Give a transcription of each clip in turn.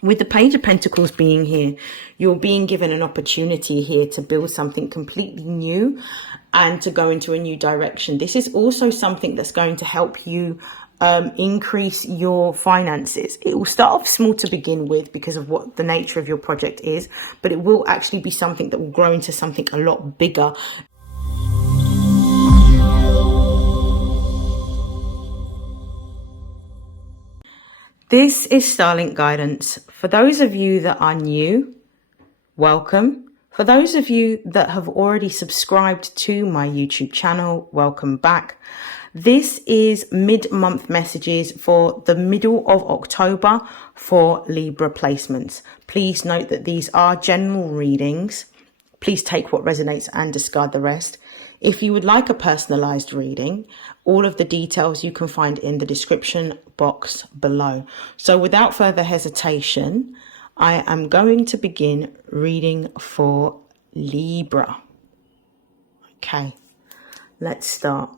With the Page of Pentacles being here, you're being given an opportunity here to build something completely new and to go into a new direction. This is also something that's going to help you increase your finances. It will start off small to begin with because of what the nature of your project is, but it will actually be something that will grow into something a lot bigger. This is StarLink guidance. For those of you that are new, welcome. For those of you that have already subscribed to my YouTube channel, welcome back. This is mid-month messages for the middle of October for Libra placements. Please note that these are general readings. Please take what resonates and discard the rest. If you would like a personalized reading, all of the details you can find in the description box below. So without further hesitation, I am going to begin reading for Libra. Okay, let's start.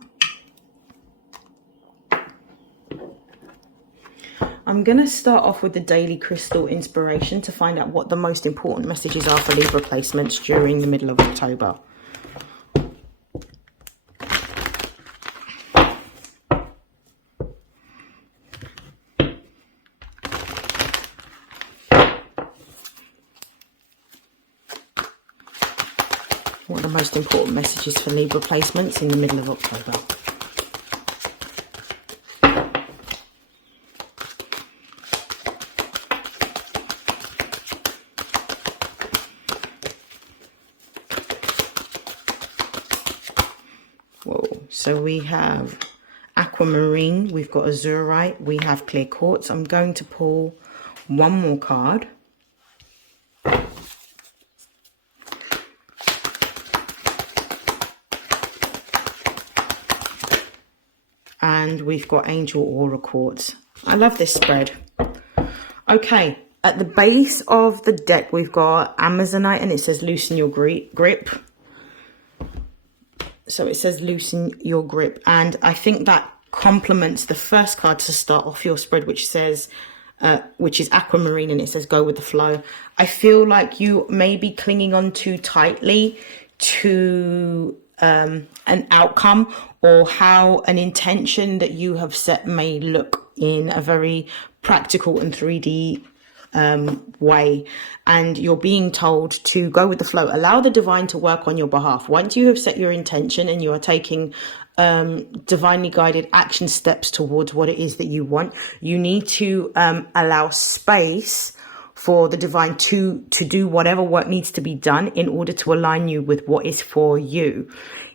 I'm going to start off with the daily crystal inspiration to find out what the most important messages are for Libra placements during the middle of October. What are the most important messages for Libra placements in the middle of October? Whoa, so we have aquamarine, we've got azurite, we have clear quartz. I'm going to pull one more card. And we've got angel aura quartz. I love this spread. Okay, at the base of the deck, we've got amazonite and it says loosen your grip. So it says loosen your grip. And I think that complements the first card to start off your spread, which says, which is aquamarine, and it says go with the flow. I feel like you may be clinging on too tightly to an outcome or how an intention that you have set may look in a very practical and 3D way, and you're being told to go with the flow. Allow the divine to work on your behalf. Once you have set your intention and you are taking divinely guided action steps towards what it is that you want, you need to allow space for the divine to do whatever work needs to be done in order to align you with what is for you.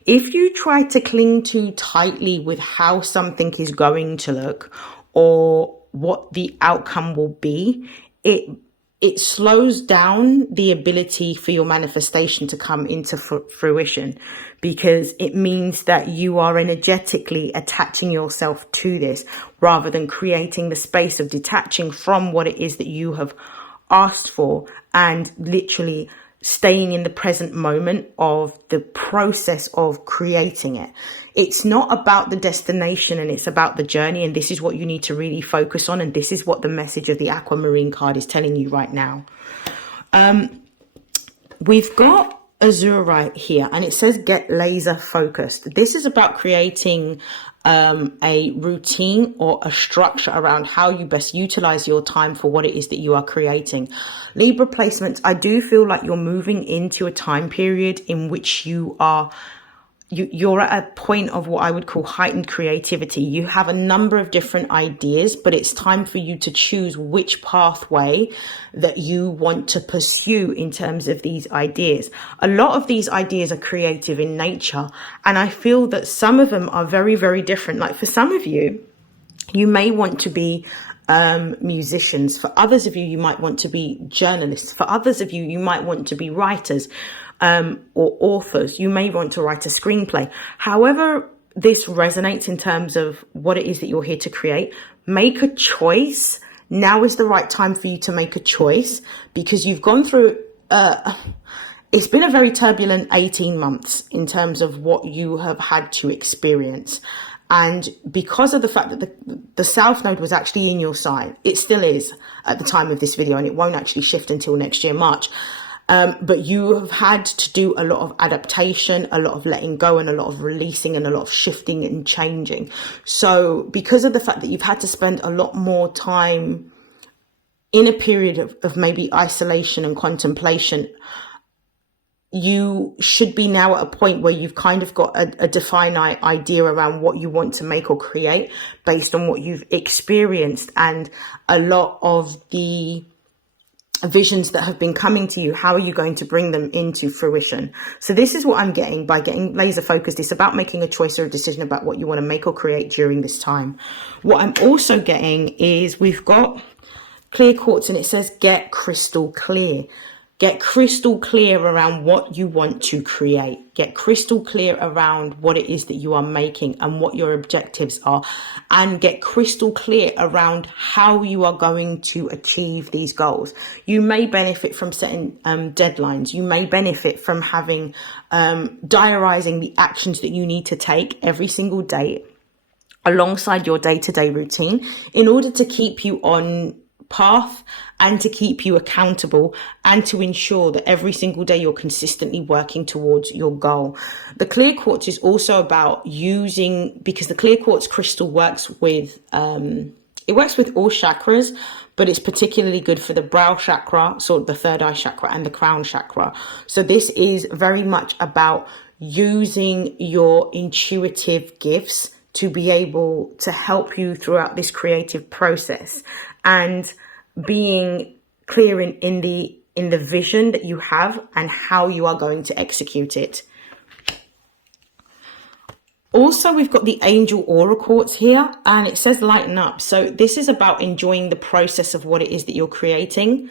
If you try to cling too tightly with how something is going to look or what the outcome will be, it slows down the ability for your manifestation to come into fruition, because it means that you are energetically attaching yourself to this rather than creating the space of detaching from what it is that you have asked for and literally staying in the present moment of the process of creating it. It's not about the destination and it's about the journey, and this is what you need to really focus on, and this is what the message of the aquamarine card is telling you right now. We've got azurite here and it says get laser focused. This is about creating a routine or a structure around how you best utilize your time for what it is that you are creating. Libra placements, I do feel like you're moving into a time period in which you're at a point of what I would call heightened creativity. You have a number of different ideas, but it's time for you to choose which pathway that you want to pursue in terms of these ideas. A lot of these ideas are creative in nature, and I feel that some of them are very, very different. Like for some of you, you may want to be musicians. For others of you, you might want to be journalists. For others of you, you might want to be writers. Or authors. You may want to write a screenplay. However this resonates in terms of what it is that you're here to create, make a choice. Now is the right time for you to make a choice, because you've gone through it's been a very turbulent 18 months in terms of what you have had to experience. And because of the fact that the South Node was actually in your sign, it still is at the time of this video, and it won't actually shift until next year, March. But you have had to do a lot of adaptation, a lot of letting go, and a lot of releasing, and a lot of shifting and changing. So because of the fact that you've had to spend a lot more time in a period of maybe isolation and contemplation, you should be now at a point where you've kind of got a defined idea around what you want to make or create based on what you've experienced, and a lot of the visions that have been coming to you. How are you going to bring them into fruition? So this is what I'm getting by getting laser focused. It's about making a choice or a decision about what you want to make or create during this time. What I'm also getting is we've got clear quartz, and it says get crystal clear. Get crystal clear around what you want to create. Get crystal clear around what it is that you are making and what your objectives are. And get crystal clear around how you are going to achieve these goals. You may benefit from setting deadlines. You may benefit from having diarizing the actions that you need to take every single day alongside your day-to-day routine in order to keep you on path and to keep you accountable, and to ensure that every single day you're consistently working towards your goal. The clear quartz is also about using, because the clear quartz crystal works with it works with all chakras, but it's particularly good for the brow chakra, sort of the third eye chakra, and the crown chakra. So this is very much about using your intuitive gifts to be able to help you throughout this creative process, and being clear in the vision that you have and how you are going to execute it. Also, we've got the angel aura quartz here, and it says lighten up. So this is about enjoying the process of what it is that you're creating,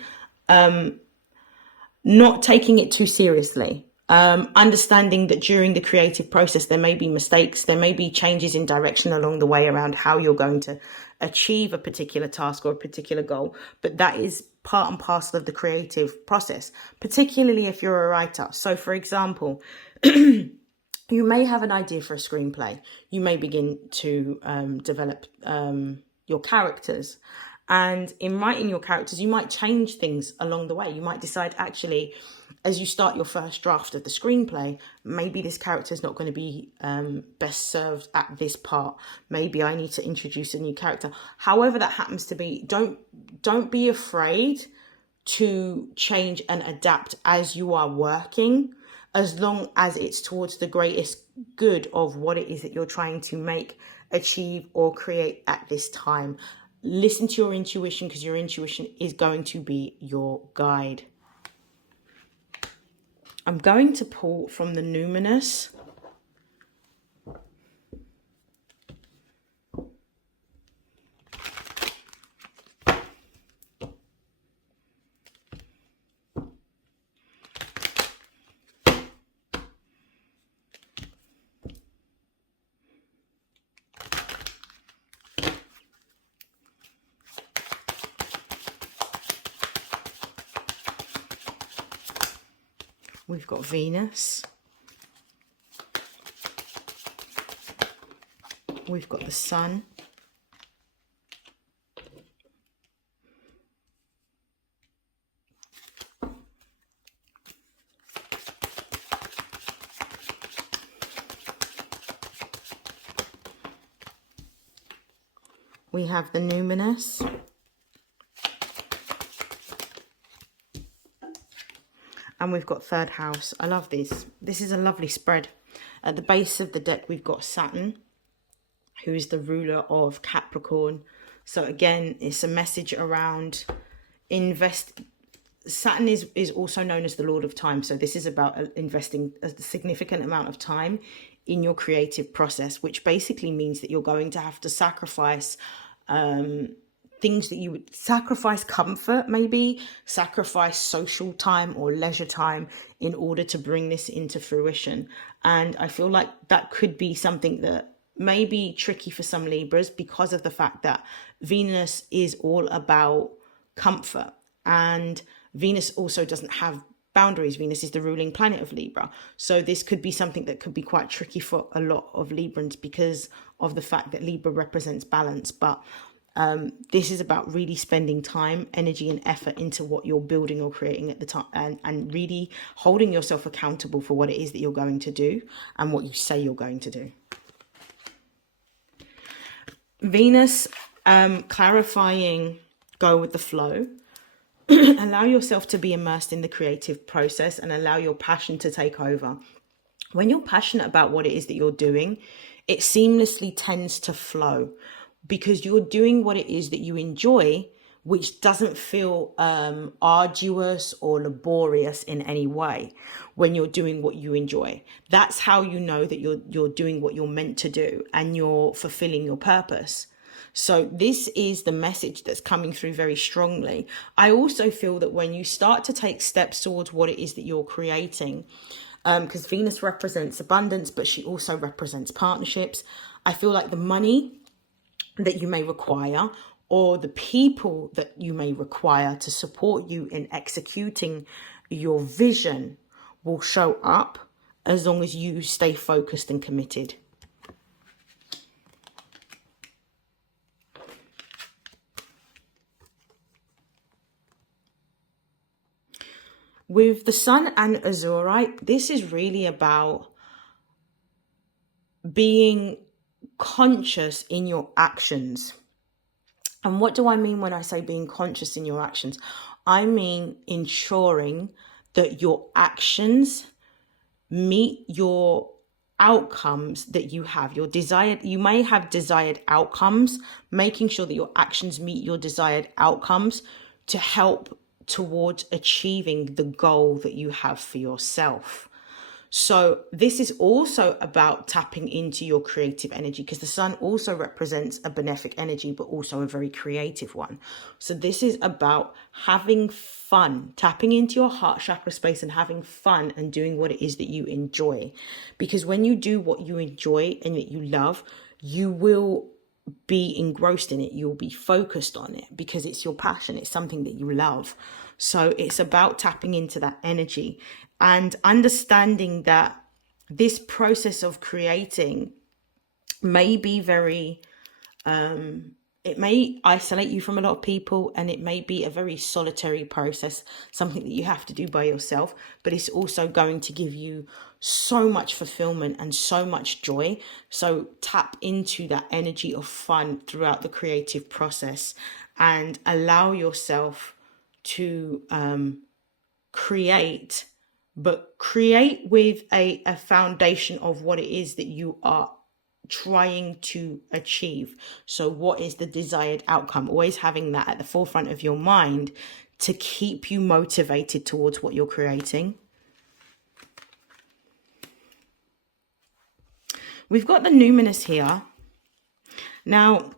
not taking it too seriously. Understanding that during the creative process there may be mistakes, there may be changes in direction along the way around how you're going to achieve a particular task or a particular goal, but that is part and parcel of the creative process, particularly if you're a writer. So for example, you may have an idea for a screenplay. You may begin to develop your characters, and in writing your characters you might change things along the way. You might decide, actually, as you start your first draft of the screenplay, maybe this character is not going to be best served at this part. Maybe I need to introduce a new character. However that happens to be, don't be afraid to change and adapt as you are working, as long as it's towards the greatest good of what it is that you're trying to make, achieve, or create at this time. Listen to your intuition, because your intuition is going to be your guide. I'm going to pull from the numinous. We've got Venus. We've got the Sun. We have the numinous. And we've got third house. I love these. This is a lovely spread. At the base of the deck, we've got Saturn, who is the ruler of Capricorn. So again, it's a message around Saturn is also known as the Lord of Time. So this is about investing a significant amount of time in your creative process, which basically means that you're going to have to sacrifice things that you would sacrifice, comfort, maybe sacrifice social time or leisure time in order to bring this into fruition. And I feel like that could be something that may be tricky for some Libras, because of the fact that Venus is all about comfort, and Venus also doesn't have boundaries. Venus is the ruling planet of Libra. So this could be something that could be quite tricky for a lot of Librans because of the fact that Libra represents balance. But this is about really spending time, energy and effort into what you're building or creating at the time, and really holding yourself accountable for what it is that you're going to do and what you say you're going to do. Venus, clarifying, go with the flow. Allow yourself to be immersed in the creative process and allow your passion to take over. When you're passionate about what it is that you're doing, it seamlessly tends to flow because you're doing what it is that you enjoy, which doesn't feel arduous or laborious in any way when you're doing what you enjoy. That's how you know that you're doing what you're meant to do and you're fulfilling your purpose. So this is the message that's coming through very strongly. I also feel that when you start to take steps towards what it is that you're creating, because Venus represents abundance, but she also represents partnerships. I feel like the money that you may require or the people that you may require to support you in executing your vision will show up as long as you stay focused and committed. With the Sun and Azurite, this is really about being conscious in your actions. And what do I mean when I say being conscious in your actions? I mean ensuring that your actions meet your outcomes that you have, your desired. You may have desired outcomes, making sure that your actions meet your desired outcomes to help towards achieving the goal that you have for yourself. So this is also about tapping into your creative energy because the Sun also represents a benefic energy, but also a very creative one. So this is about having fun, tapping into your heart chakra space and having fun and doing what it is that you enjoy. Because when you do what you enjoy and that you love, you will be engrossed in it. You'll be focused on it because it's your passion. It's something that you love. So it's about tapping into that energy and understanding that this process of creating may be very, it may isolate you from a lot of people and it may be a very solitary process, something that you have to do by yourself, but it's also going to give you so much fulfillment and so much joy. So tap into that energy of fun throughout the creative process and allow yourself to create, but create with a foundation of what it is that you are trying to achieve. So what is the desired outcome? Always having that at the forefront of your mind to keep you motivated towards what you're creating. We've got the numinous here. Now,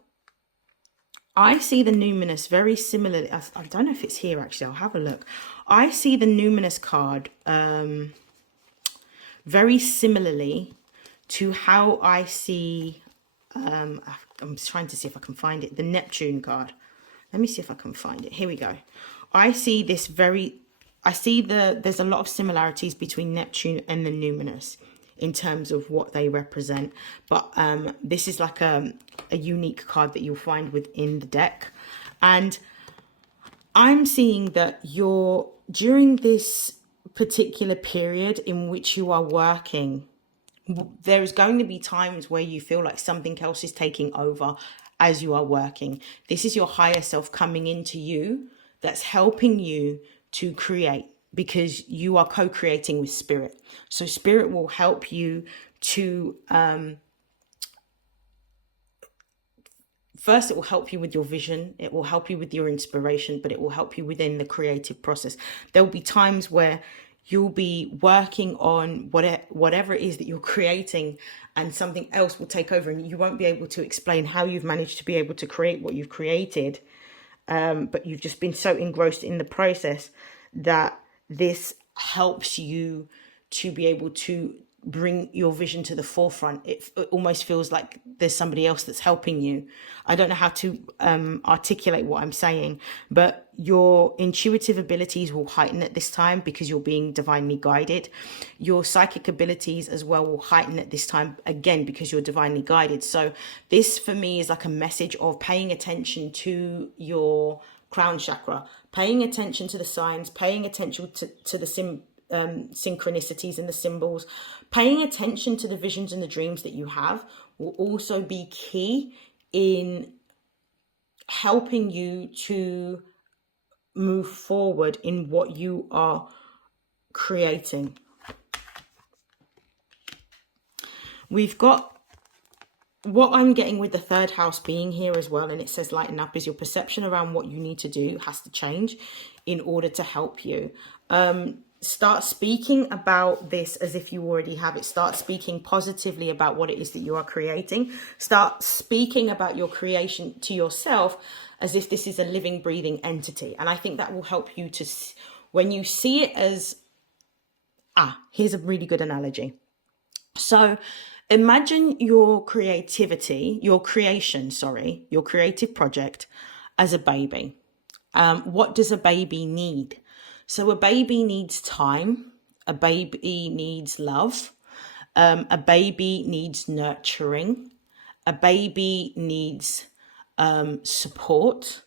I see the numinous very similarly. I don't know if it's here actually. I'll have a look. I see the numinous card very similarly to how I see, I'm trying to see if I can find it, the Neptune card. Let me see if I can find it. Here we go. I see this there's a lot of similarities between Neptune and the numinous in terms of what they represent. But this is like a unique card that you'll find within the deck. And I'm seeing that during this particular period in which you are working, there's going to be times where you feel like something else is taking over as you are working. This is your higher self coming into you that's helping you to create because you are co-creating with spirit. So spirit will help you to, first, it will help you with your vision. It will help you with your inspiration, but it will help you within the creative process. There will be times where you'll be working on whatever it is that you're creating and something else will take over and you won't be able to explain how you've managed to be able to create what you've created. But you've just been so engrossed in the process that this helps you to be able to bring your vision to the forefront. It almost feels like there's somebody else that's helping you. I don't know how to articulate what I'm saying, but your intuitive abilities will heighten at this time because you're being divinely guided. Your psychic abilities as well will heighten at this time, again, because you're divinely guided. So this for me is like a message of paying attention to your crown chakra, paying attention to the signs, paying attention to the synchronicities and the symbols, paying attention to the visions and the dreams that you have will also be key in helping you to move forward in what you are creating. We've got what I'm getting with the third house being here as well, and it says lighten up, is your perception around what you need to do has to change in order to help you. Start speaking about this as if you already have it. Start speaking positively about what it is that you are creating. Start speaking about your creation to yourself as if this is a living, breathing entity. And I think that will help you to, when you see it as, here's a really good analogy. So imagine your creativity, your creative project as a baby. What does a baby need? So a baby needs time, a baby needs love, a baby needs nurturing, a baby needs support,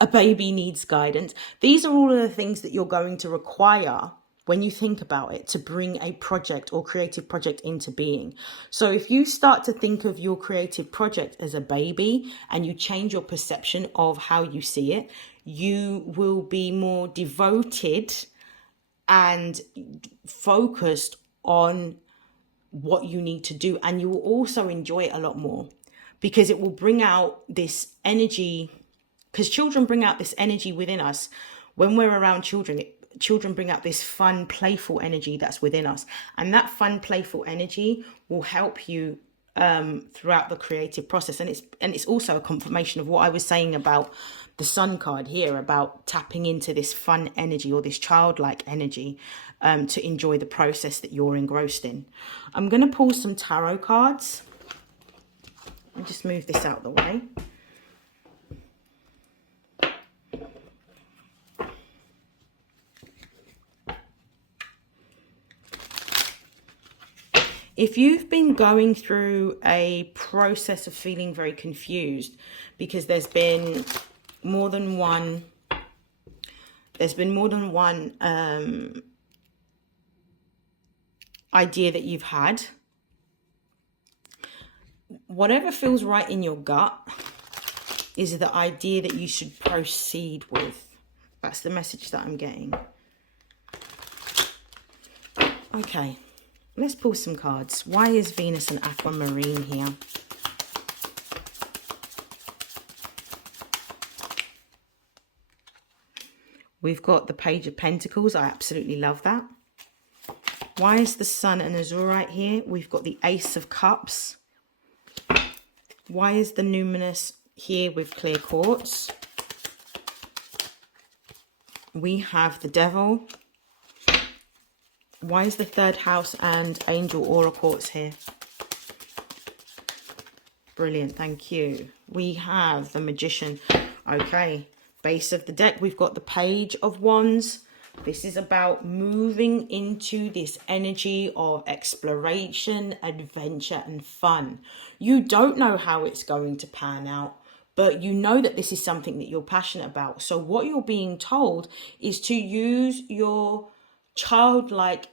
a baby needs guidance. These are all of the things that you're going to require when you think about it to bring a project or creative project into being. So if you start to think of your creative project as a baby and you change your perception of how you see it, you will be more devoted and focused on what you need to do. And you will also enjoy it a lot more because it will bring out this energy, because children bring out this energy within us. When we're around children, children bring out this fun, playful energy that's within us. And that fun, playful energy will help you throughout the creative process. And it's also a confirmation of what I was saying about the Sun card here, about tapping into this fun energy or this childlike energy to enjoy the process that you're engrossed in. I'm going to pull some tarot cards. I'll just move this out of the way. If you've been going through a process of feeling very confused because there's been more than one idea that you've had, whatever feels right in your gut is the idea that you should proceed with. That's the message that I'm getting. Okay. Let's pull some cards. Why is Venus an aquamarine here? We've got the Page of Pentacles. I absolutely love that. Why is the Sun an azurite here? We've got the Ace of Cups. Why is the Numinous here with clear quartz? We have the Devil. Why is the third house and angel aura quartz here? Brilliant, thank you. We have the Magician. Okay, base of the deck, we've got the Page of Wands. This is about moving into this energy of exploration, adventure, and fun. You don't know how it's going to pan out, but you know that this is something that you're passionate about. So what you're being told is to use your childlike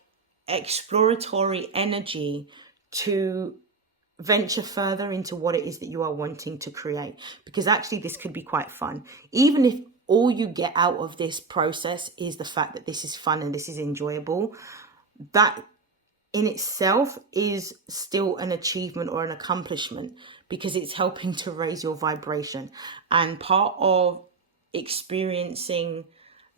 exploratory energy to venture further into what it is that you are wanting to create, because actually this could be quite fun. Even if all you get out of this process is the fact that this is fun and this is enjoyable, that in itself is still an achievement or an accomplishment, because it's helping to raise your vibration. And part of experiencing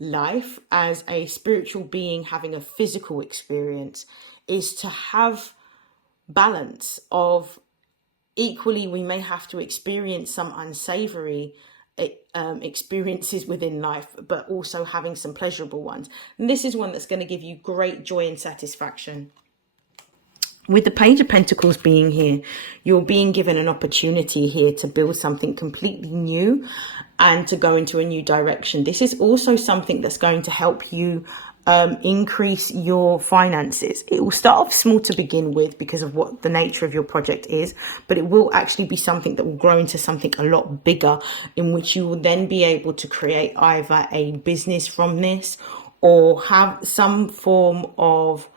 life as a spiritual being, having a physical experience, is to have balance of, equally we may have to experience some unsavory experiences within life, but also having some pleasurable ones. And this is one that's going to give you great joy and satisfaction. With the Page of Pentacles being here, you're being given an opportunity here to build something completely new and to go into a new direction. This is also something that's going to help you increase your finances. It will start off small to begin with because of what the nature of your project is, but it will actually be something that will grow into something a lot bigger, in which you will then be able to create either a business from this or have some form of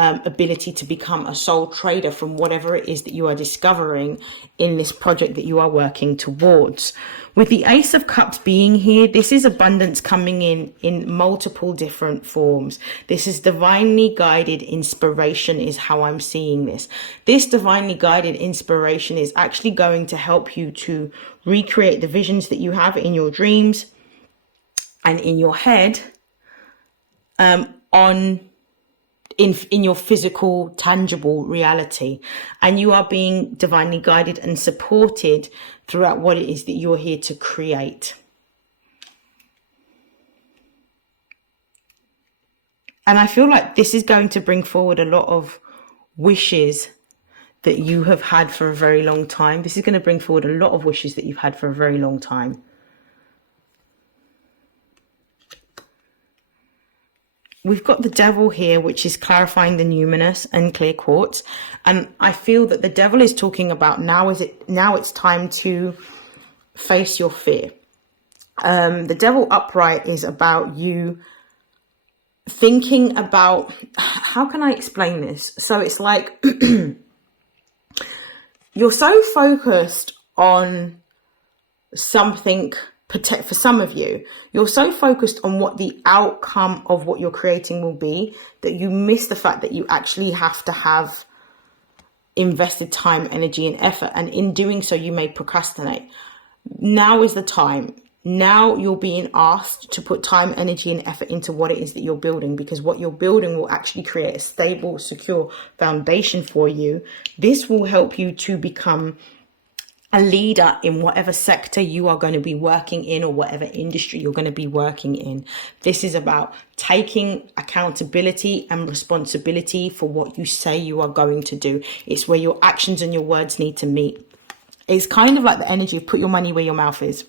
ability to become a sole trader from whatever it is that you are discovering in this project that you are working towards. With the Ace of Cups being here, this is abundance coming in multiple different forms. This is divinely guided inspiration is how I'm seeing this. This divinely guided inspiration is actually going to help you to recreate the visions that you have in your dreams and in your head in your physical, tangible reality. And you are being divinely guided and supported throughout what it is that you're here to create. And I feel like this is going to bring forward a lot of wishes that you have had for a very long time. This is going to bring forward a lot of wishes that you've had for a very long time. We've got the Devil here, which is clarifying the numinous and clear quartz. And I feel that the Devil is talking about now it's time to face your fear. The Devil upright is about you thinking about, how can I explain this? So it's like you're so focused on something. For some of you, you're so focused on what the outcome of what you're creating will be that you miss the fact that you actually have to have invested time, energy, and effort. And in doing so, you may procrastinate. Now is the time. Now you're being asked to put time, energy, and effort into what it is that you're building, because what you're building will actually create a stable, secure foundation for you. This will help you to become a leader in whatever sector you are going to be working in or whatever industry you're going to be working in. This is about taking accountability and responsibility for what you say you are going to do. It's where your actions and your words need to meet. It's kind of like the energy of put your money where your mouth is.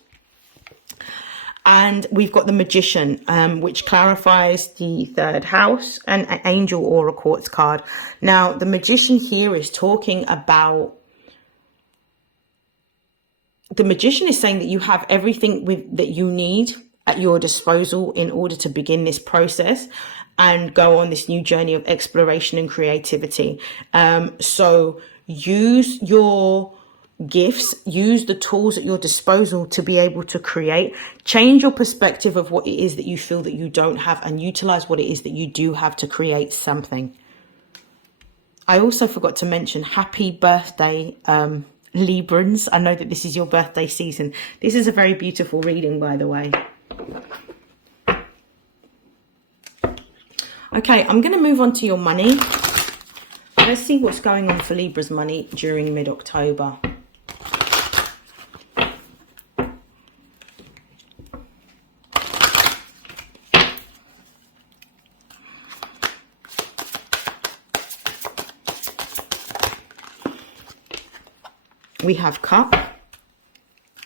And we've got the Magician, which clarifies the third house, and an Angel Aura Quartz card. Now, the Magician here is talking about, the Magician is saying that you have everything that you need at your disposal in order to begin this process and go on this new journey of exploration and creativity. So use your gifts, use the tools at your disposal to be able to create. Change your perspective of what it is that you feel that you don't have, and utilize what it is that you do have to create something. I also forgot to mention happy birthday, Librans. I know that this is your birthday season. This is a very beautiful reading, by the way. Okay, I'm going to move on to your money. Let's see what's going on for Libra's money during mid-October. We have Cup.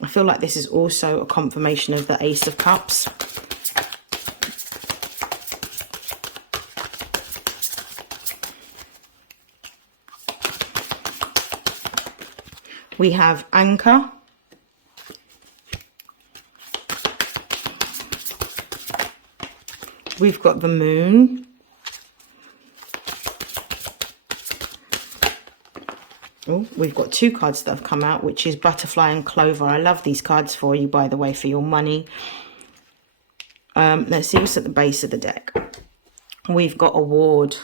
I feel like this is also a confirmation of the Ace of Cups. We have Anchor. We've got the Moon. Oh, we've got two cards that have come out, which is Butterfly and Clover. I love these cards for you, by the way, for your money. Let's see what's at the base of the deck. We've got Award.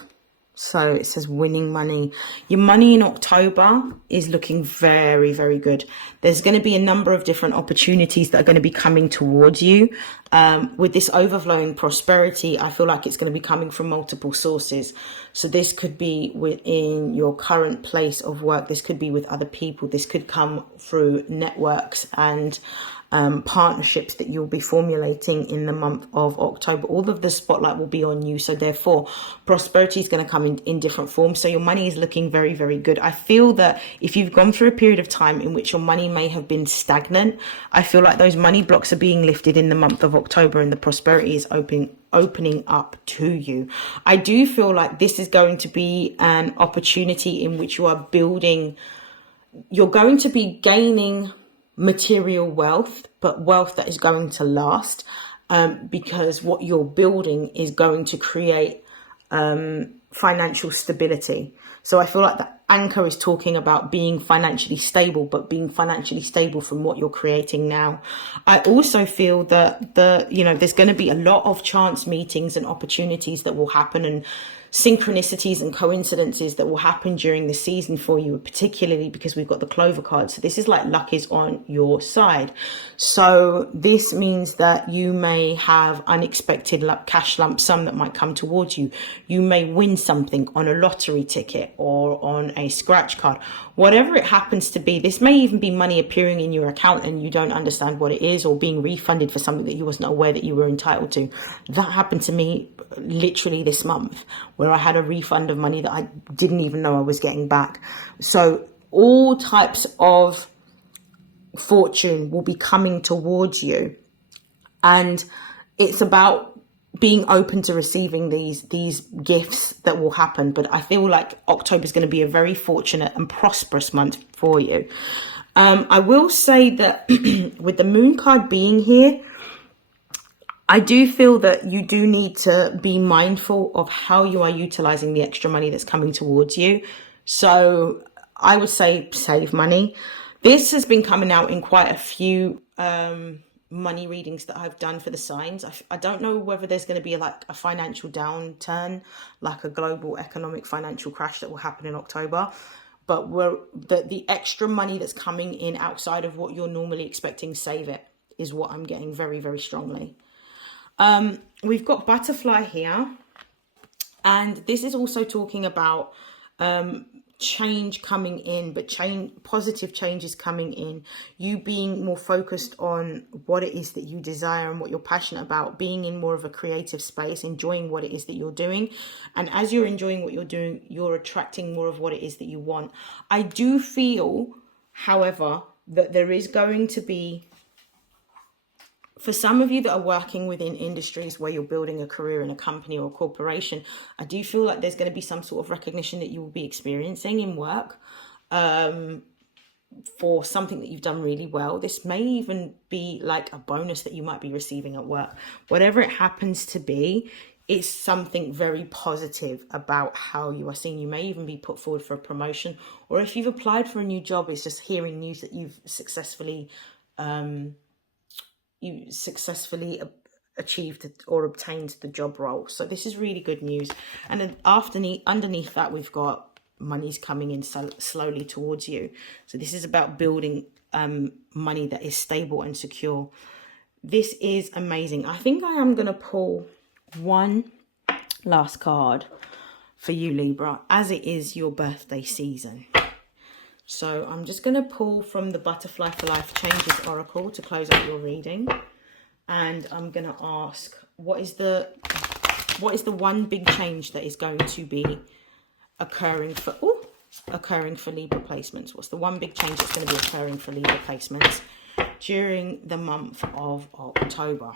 So it says winning money. Your money in October is looking very, very good. There's going to be a number of different opportunities that are going to be coming towards you. With this overflowing prosperity, I feel like it's going to be coming from multiple sources. So this could be within your current place of work. This could be with other people. This could come through networks and partnerships that you'll be formulating in the month of October. All of the spotlight will be on you. So therefore, prosperity is going to come in different forms. So your money is looking very, very good. I feel that if you've gone through a period of time in which your money may have been stagnant, I feel like those money blocks are being lifted in the month of October, and the prosperity is opening up to you. I do feel like this is going to be an opportunity in which you are building, you're going to be gaining material wealth, but wealth that is going to last, because what you're building is going to create financial stability. So I feel like the anchor is talking about being financially stable, but being financially stable from what you're creating now. I also feel that there's going to be a lot of chance meetings and opportunities that will happen, and synchronicities and coincidences that will happen during the season for you, particularly because we've got the Clover card. So this is like luck is on your side. So this means that you may have unexpected cash lump sum that might come towards you. You may win something on a lottery ticket or on a scratch card. Whatever it happens to be, this may even be money appearing in your account and you don't understand what it is, or being refunded for something that you wasn't aware that you were entitled to. That happened to me literally this month, where I had a refund of money that I didn't even know I was getting back. So all types of fortune will be coming towards you, and it's about being open to receiving these gifts that will happen. But I feel like October is going to be a very fortunate and prosperous month for you. I will say that with the moon card being here, I do feel that you do need to be mindful of how you are utilizing the extra money that's coming towards you. So I would say save money. This has been coming out in quite a few money readings that I've done for the signs. I don't know whether there's going to be like a financial downturn, like a global economic financial crash that will happen in October. But the extra money that's coming in outside of what you're normally expecting, save it, is what I'm getting very, very strongly. We've got butterfly here, and this is also talking about change coming in, but positive changes coming in, you being more focused on what it is that you desire and what you're passionate about, being in more of a creative space, enjoying what it is that you're doing. And as you're enjoying what you're doing, you're attracting more of what it is that you want. I do feel, however, that there is going to be, for some of you that are working within industries where you're building a career in a company or a corporation, I do feel like there's going to be some sort of recognition that you will be experiencing in work for something that you've done really well. This may even be like a bonus that you might be receiving at work. Whatever it happens to be, it's something very positive about how you are seen. You may even be put forward for a promotion, or if you've applied for a new job, it's just hearing news that you've successfully achieved or obtained the job role. So this is really good news. And then underneath that, we've got money's coming in slowly towards you. So this is about building money that is stable and secure. This is amazing. I think I am going to pull one last card for you, Libra, as it is your birthday season. So I'm just going to pull from the Butterfly for Life Changes Oracle to close out your reading. And I'm going to ask, what is the one big change that is going to be occurring for Libra placements? What's the one big change that's going to be occurring for Libra placements during the month of October?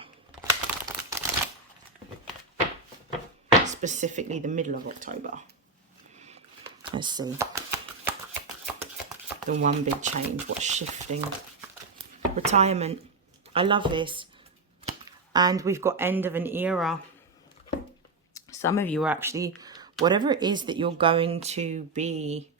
Specifically the middle of October. Let's see. The one big change, what's shifting? Retirement. I love this. And we've got end of an era. Some of you are actually, whatever it is that you're going to be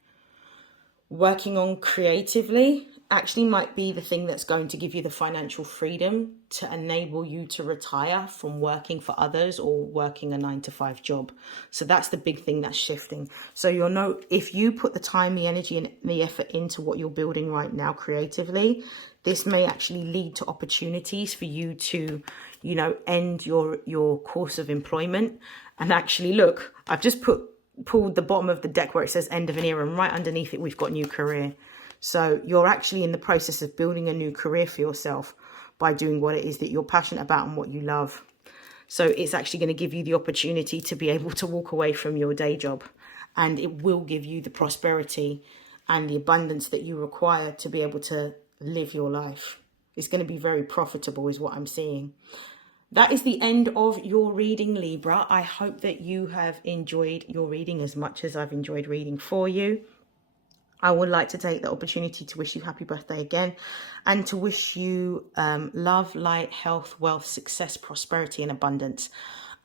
working on creatively, actually might be the thing that's going to give you the financial freedom to enable you to retire from working for others or working a 9-to-5 job. So that's the big thing that's shifting. So you'll know, if you put the time, the energy and the effort into what you're building right now creatively, this may actually lead to opportunities for you to, end your course of employment. And actually, look, I've just pulled the bottom of the deck where it says end of an era, and right underneath it, we've got new career. So you're actually in the process of building a new career for yourself. by doing what it is that you're passionate about and what you love. So it's actually going to give you the opportunity to be able to walk away from your day job, and it will give you the prosperity and the abundance that you require to be able to live your life. It's going to be very profitable is what I'm seeing. That is the end of your reading, Libra. I hope that you have enjoyed your reading as much as I've enjoyed reading for you. I would like to take the opportunity to wish you happy birthday again, and to wish you love, light, health, wealth, success, prosperity, and abundance.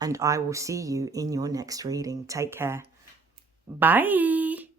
And I will see you in your next reading. Take care. Bye.